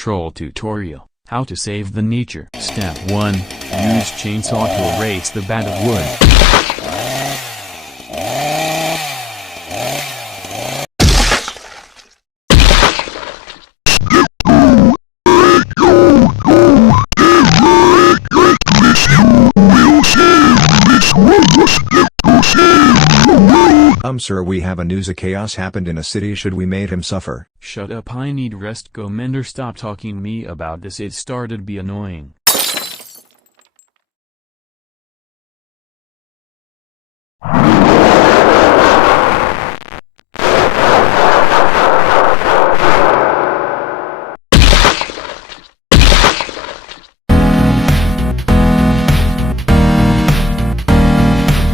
Troll tutorial, how to save the nature. Step 1, use chainsaw to erase the bad of wood. Sir, we have a news. A chaos happened in a city. Should we made him suffer? Shut up, I need rest. Go Mender, stop talking me about this. It started be annoying.